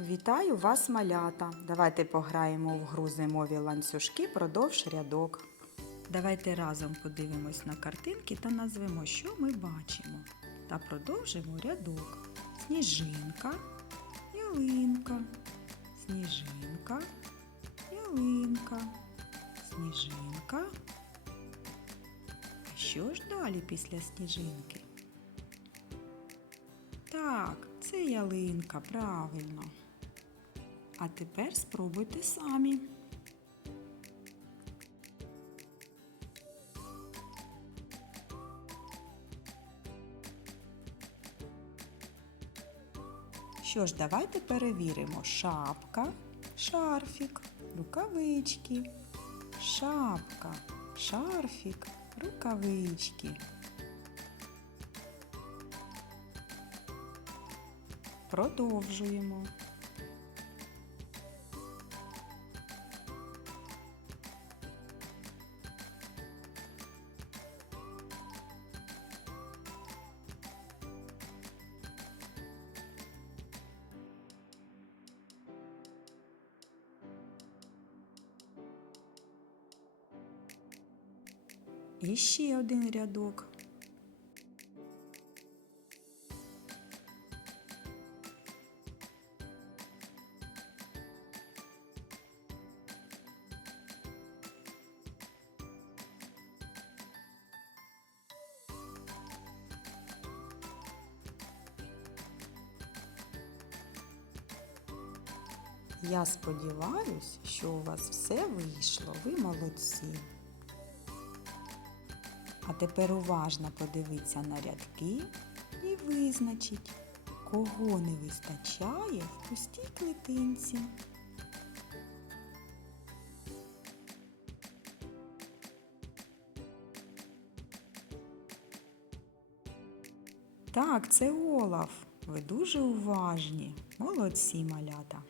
Вітаю вас, малята! Давайте пограємо в гру зимові ланцюжки продовж рядок. Давайте разом подивимось на картинки та назвемо, що ми бачимо. Та продовжимо рядок. Сніжинка, ялинка, сніжинка, ялинка, сніжинка. Що ж далі після сніжинки? Так, це ялинка, правильно. А тепер спробуйте самі. Що ж, давайте перевіримо. Шапка, шарфік, рукавички, шапка, шарфік, рукавички. Продовжуємо. І ще один рядок. Я сподіваюсь, що у вас все вийшло. Ви молодці. А тепер уважно подивіться на рядки і визначіть, кого не вистачає в пустій клітинці. Так, це Олаф. Ви дуже уважні. Молодці малята.